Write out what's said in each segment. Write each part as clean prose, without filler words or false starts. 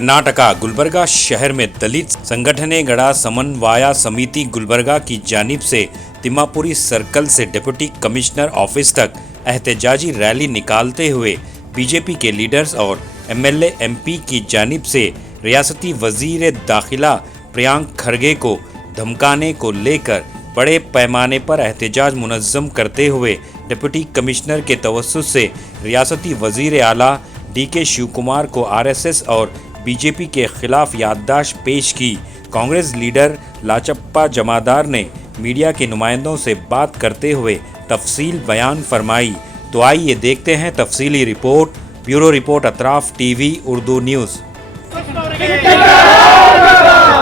कर्नाटका गुलबर्गा शहर में दलित संगठने गढ़ा समन्वय समिति गुलबर्गा की जानिब से तिम्मापुरी सर्कल से डिप्टी कमिश्नर ऑफिस तक एहतजाजी रैली निकालते हुए बीजेपी के लीडर्स और एमएलए एमपी की जानिब से रियासती वजीर दाखिला प्रियंक खरगे को धमकाने को लेकर बड़े पैमाने पर एहतजाज मुनज़्ज़म करते हुए डिप्टी कमिश्नर के तवस्सुस से रियासती वजीर आला डीके शिवकुमार को आरएसएस और बीजेपी के खिलाफ याददाश्त पेश की। कांग्रेस लीडर लाचप्पा जमादार ने मीडिया के नुमाइंदों से बात करते हुए तफसील बयान फरमाई। तो आइए देखते हैं तफसीली report. Bureau report Atraf TV Urdu news.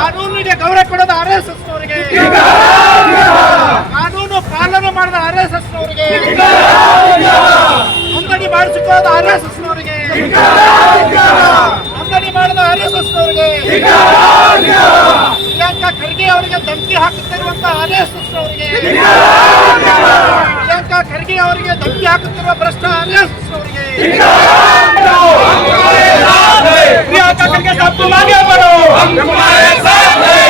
ಕಾನೂನಿಗೆ ಗೌರವ ಕೊಡದ ಆರ್ಎಸ್ಎಸ್ ನವರಿಗೆ ಕಾನೂನು ಪಾಲನೆ ಮಾಡದ ಆರ್ಎಸ್ಎಸ್ ನವರಿಗೆ ನೋಂದಣಿ ಮಾಡಿಸಿಕೊಳ್ಳದ ಆರ್ಎಸ್ಎಸ್ ನವರಿಗೆ ನೋಂದಣಿ ಮಾಡದ ಆರ್ಎಸ್ಎಸ್ ನವರಿಗೆ ಪ್ರಿಯಾಂಕಾ ಖರ್ಗೆ ಅವರಿಗೆ ಧಮಕಿ ಹಾಕುತ್ತಿರುವಂತ ಆರ್ಎಸ್ಎಸ್ ನವರಿಗೆ ಪ್ರಿಯಾಂಕಾ ಖರ್ಗೆ ಅವರಿಗೆ ಧಮಕಿ ಹಾಕುತ್ತಿರುವ ಭ್ರಷ್ಟ ಆರ್ಎಸ್ಎಸ್ ನವರಿಗೆ प्रियंका खरगे साहब तुम आगे बढ़ो, हम तुम्हारे साथ हैं।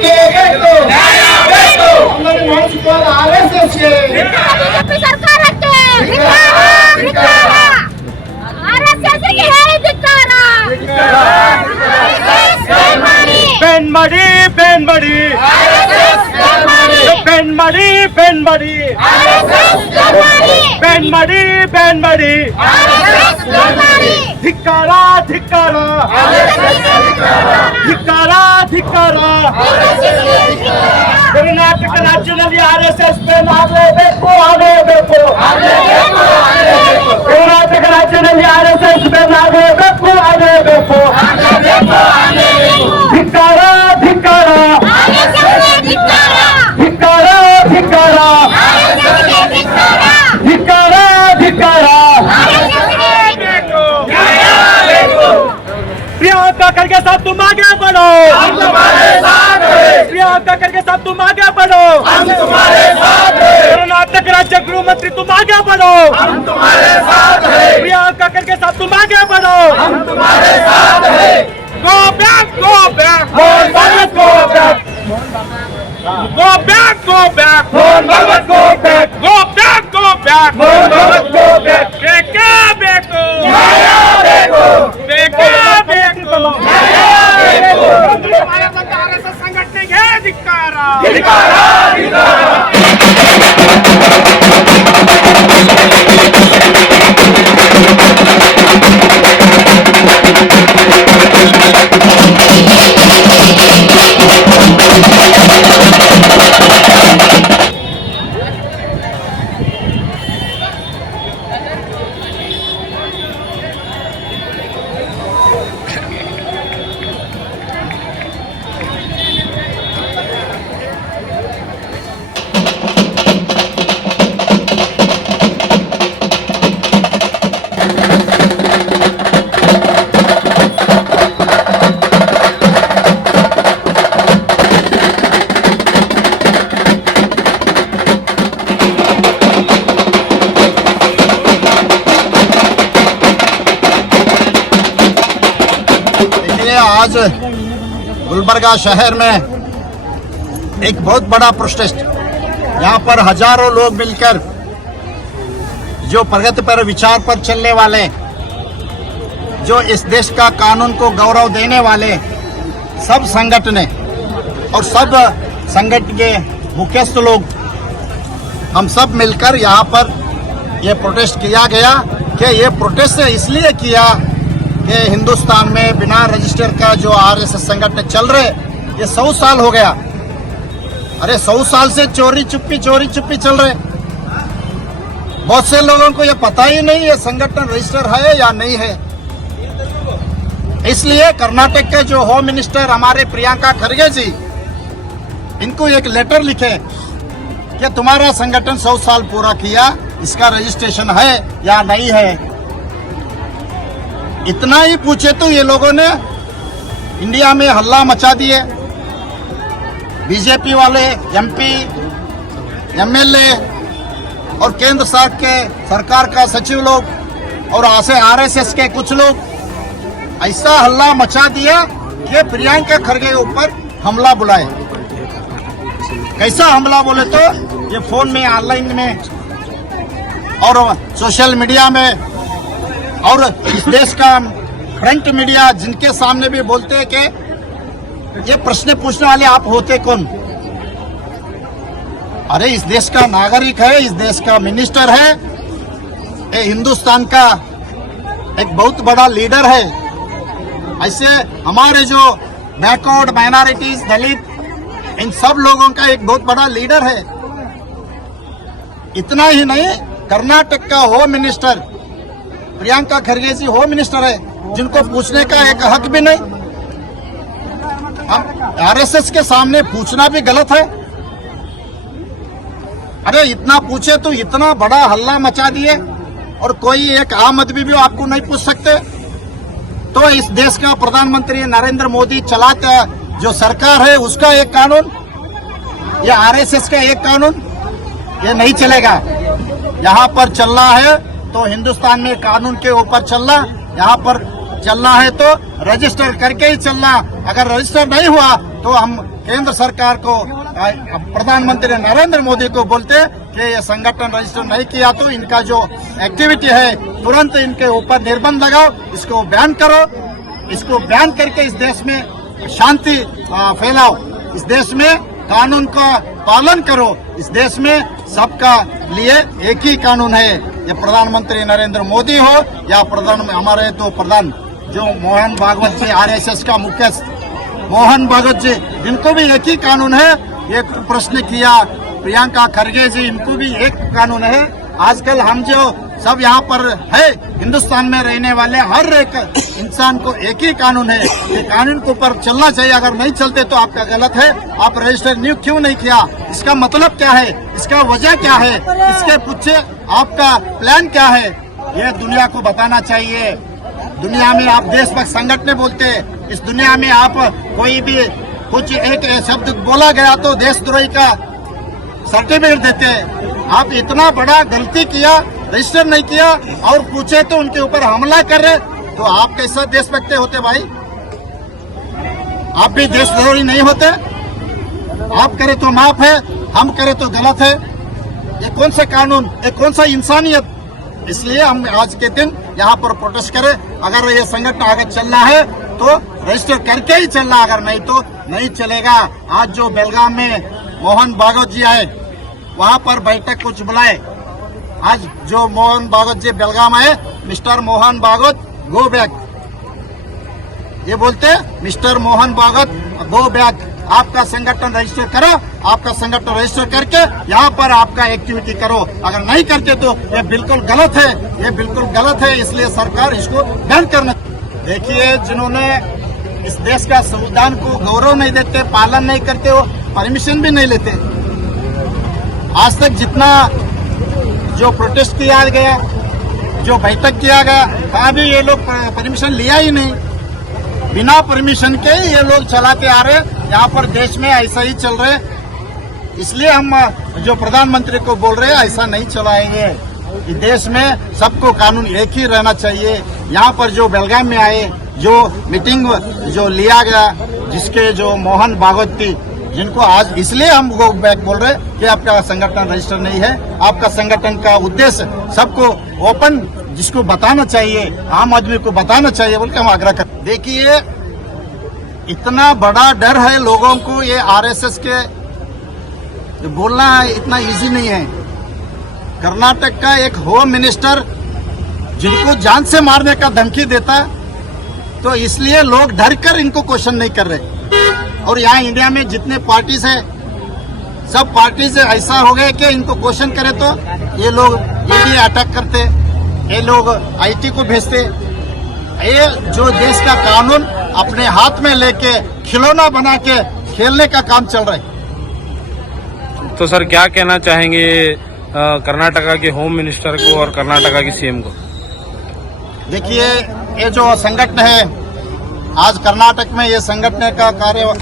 बीजेपी सरकार बेनमड़ी बेनमड़ी बेनमड़ी बेनमड़ी बेनमड़ी बेनमड़ी धिक्कारा धिक्कारा धिक्कारा धिक्कारा कर्नाटक राज्यದಲ್ಲಿ ಆರ್ಎಸ್ಎಸ್ ಆಗಲೇಬೇಕು ಆಗಲೇಬೇಕು कर्नाटक राज्यದಲ್ಲಿ ಆರ್ಎಸ್ಎಸ್ ಆಗಲೇಬೇಕು ಆಗಲೇಬೇಕು ಧಿಕ್ಕಾರ ಧಿಕ್ಕಾರ ಧಿಕ್ಕಾರ ಧಿಕ್ಕಾರ ಧಿಕ್ಕಾರ ಧಿಕ್ಕಾರ प्रियंका खरगे साहब तुम आगे बढ़ो, हम तुम्हारे साथ हैं। प्रियंका खरगे साहब तुम आगे बढ़ो, हम तुम्हारे साथ हैं। कर्नाटक राज्य गृह मंत्री तुम आगे बढ़ो, हम तुम्हारे साथ हैं। प्रियंका खरगे साहब तुम आगे बढ़ो, हम तुम्हारे साथ हैं। Go back, go back, go back, go back, go back, go back, go back, go back, go back, go back. Beka beko, naya beko, beka beko, naya beko. RSS ಸಂಘಟನೆಗೆ ಧಿಕ್ಕಾರ, ಧಿಕ್ಕಾರ, आज गुलबर्गा शहर में एक बहुत बड़ा प्रोटेस्ट, यहाँ पर हजारों लोग मिलकर जो प्रगति पर विचार पर चलने वाले, जो इस देश का कानून को गौरव देने वाले सब संगठन और सब संगठन के मुख्यस्थ लोग हम सब मिलकर यहाँ पर ये प्रोटेस्ट किया गया। कि ये प्रोटेस्ट इसलिए किया कि हिंदुस्तान में बिना रजिस्टर का जो आरएसएस संगठन चल रहे ये 100 साल हो गया। अरे 100 साल से चोरी चुप्पी चल रहे। बहुत से लोगों को ये पता ही नहीं ये संगठन रजिस्टर है या नहीं है। इसलिए कर्नाटक के जो होम मिनिस्टर हमारे प्रियंका खरगे जी, इनको एक लेटर लिखे कि तुम्हारा संगठन 100 साल पूरा किया, इसका रजिस्ट्रेशन है या नहीं है। इतना ही पूछे तो ये लोगों ने इंडिया में हल्ला मचा दिए। बीजेपी वाले एमपी, एमएलए और केंद्र सरकार का सचिव लोग और आरएसएस के कुछ लोग ऐसा हल्ला मचा दिया कि प्रियंका खरगे ऊपर हमला बुलाए। कैसा हमला बोले तो ये फोन में, ऑनलाइन में और सोशल मीडिया में और इस देश का फ्रंट मीडिया जिनके सामने भी बोलते हैं कि ये प्रश्न पूछने वाले आप होते कौन? अरे इस देश का नागरिक है, इस देश का मिनिस्टर है, ये हिंदुस्तान का एक बहुत बड़ा लीडर है। ऐसे हमारे जो बैकवर्ड माइनॉरिटीज, दलित, इन सब लोगों का एक बहुत बड़ा लीडर है। इतना ही नहीं, कर्नाटक का होम मिनिस्टर प्रियंका खरगे जी होम मिनिस्टर है, जिनको पूछने का एक हक भी नहीं। हम आरएसएस के सामने पूछना भी गलत है। अरे इतना पूछे तो इतना बड़ा हल्ला मचा दिए और कोई एक आम आदमी भी आपको नहीं पूछ सकते। तो इस देश का प्रधानमंत्री नरेंद्र मोदी चलाता जो सरकार है उसका एक कानून या आरएसएस का एक कानून ये नहीं चलेगा। यहाँ पर चलना है तो हिंदुस्तान में कानून के ऊपर चलना, यहाँ पर चलना है तो रजिस्टर करके ही चलना। अगर रजिस्टर नहीं हुआ तो हम केंद्र सरकार को, प्रधानमंत्री नरेंद्र मोदी को बोलते कि ये संगठन रजिस्टर नहीं किया तो इनका जो एक्टिविटी है तुरंत इनके ऊपर निर्बंध लगाओ, इसको बैन करो। इसको बैन करके इस देश में शांति फैलाओ, इस देश में कानून का पालन करो। इस देश में सबका लिए एक ही कानून है। ये प्रधानमंत्री नरेंद्र मोदी हो या हमारे तो प्रधान जो मोहन भागवत जी, आरएसएस का मुख्य मोहन भागवत जी, इनको भी एक ही कानून है। एक प्रश्न किया प्रियंका खरगे जी, इनको भी एक कानून है। आजकल हम जो सब यहाँ पर है हिंदुस्तान में रहने वाले हर एक इंसान को एक ही कानून है। ये कानून के ऊपर चलना चाहिए। अगर नहीं चलते तो आपका गलत है। आप रजिस्टर क्यों नहीं किया? इसका मतलब क्या है? इसका वजह क्या है? इसके पीछे आपका प्लान क्या है? ये दुनिया को बताना चाहिए। दुनिया में आप देशभक्त संगठन बोलते हैं, इस दुनिया में आप कोई भी कुछ एक शब्द बोला गया तो देशद्रोही का सर्टिफिकेट देते हैं। आप इतना बड़ा गलती किया, रजिस्टर नहीं किया और पूछे तो उनके ऊपर हमला कर रहे, तो आप कैसा देशभक्त होते भाई? आप भी देशद्रोही नहीं होते? आप करे तो माफ है, हम करे तो गलत है। ये कौन सा कानून, ये कौन सा इंसानियत? इसलिए हम आज के दिन यहाँ पर प्रोटेस्ट करें। अगर ये संगठन आगे चलना है तो रजिस्टर करके ही चलना, अगर नहीं तो नहीं चलेगा। आज जो बेलगाम में मोहन भागवत जी आए, वहाँ पर बैठक कुछ बुलाए। आज जो मोहन भागवत जी बेलगाम आए, mister Mohan Bhagwat go back, ये बोलते mister Mohan Bhagwat go back, आपका संगठन रजिस्टर करो, आपका संगठन रजिस्टर करके यहाँ पर आपका एक्टिविटी करो। अगर नहीं करते तो ये बिल्कुल गलत है, ये बिल्कुल गलत है। इसलिए सरकार इसको बैन करना। देखिए, जिन्होंने इस देश का संविधान को गौरव नहीं देते, पालन नहीं करते, वो परमिशन भी नहीं लेते। आज तक जितना जो प्रोटेस्ट किया गया, जो बैठक किया गया, कहाँ भी ये लोग परमिशन लिया ही नहीं। बिना परमिशन के ये लोग चलाते आ रहे। यहाँ पर देश में ऐसा ही चल रहे। इसलिए हम जो प्रधानमंत्री को बोल रहे हैं ऐसा नहीं चलाएंगे। इस देश में सबको कानून एक ही रहना चाहिए। यहाँ पर जो बेलगाम में आए, जो मीटिंग जो लिया गया, जिसके जो मोहन भागवत थी, जिनको आज इसलिए हम गो बैक बोल रहे कि आपका संगठन रजिस्टर नहीं है। आपका संगठन का उद्देश्य सबको ओपन, जिसको बताना चाहिए, आम आदमी को बताना चाहिए बोल के हम आग्रह कर। देखिए, इतना बड़ा डर है लोगों को, ये आरएसएस के बोलना इतना इजी नहीं है। कर्नाटक का एक होम मिनिस्टर जिनको जान से मारने का धमकी देता, तो इसलिए लोग डर कर इनको क्वेश्चन नहीं कर रहे। और यहाँ इंडिया में जितने पार्टीज है, सब पार्टीज ऐसा हो गए कि इनको क्वेश्चन करे तो ये लोग ईडी अटैक करते, ये लोग आईटी को भेजते। ये जो देश का कानून अपने हाथ में लेके खिलौना बना के खेलने का काम चल रहा है। तो सर क्या कहना चाहेंगे कर्नाटका के होम मिनिस्टर को और कर्नाटका के सीएम को? देखिए, ये जो संगठन है, आज कर्नाटक में ये संगठन का कार्य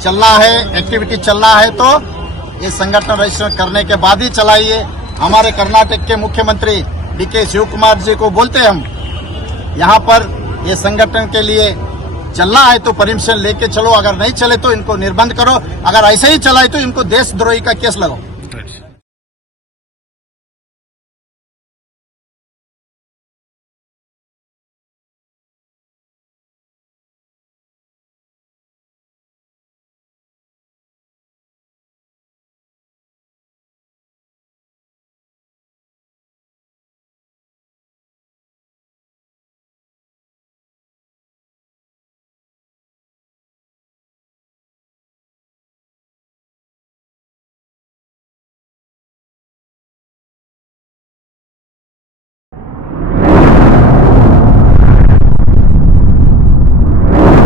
चल रहा है, एक्टिविटी चल रहा है, तो ये संगठन रजिस्टर करने के बाद ही चलाइए। हमारे कर्नाटक के मुख्यमंत्री डीके शिव कुमार जी को बोलते हम यहाँ पर ये संगठन के लिए चलना है तो परमिशन लेके चलो, अगर नहीं चले तो इनको निर्बंध करो, अगर ऐसे ही चला है तो इनको देशद्रोही का केस लगाओ।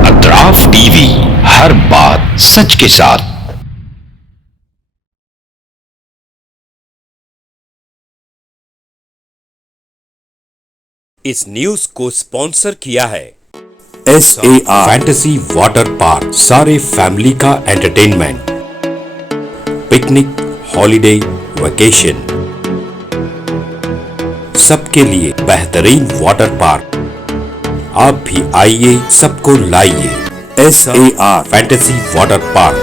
अतराफ टीवी, हर बात सच के साथ। इस न्यूज को स्पॉन्सर किया है SAR फैंटेसी वाटर पार्क, सारे फैमिली का एंटरटेनमेंट, पिकनिक, हॉलिडे, वेकेशन, सबके लिए बेहतरीन वाटर पार्क। आप भी आइए, सबको लाइए। SAR fantasy water park.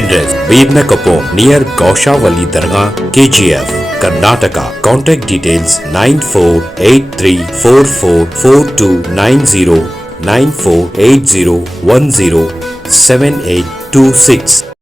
Address: Vednakapom, near Gaushavali Dargah, KGF, Karnataka. Contact details: 9483444290, 9480107826.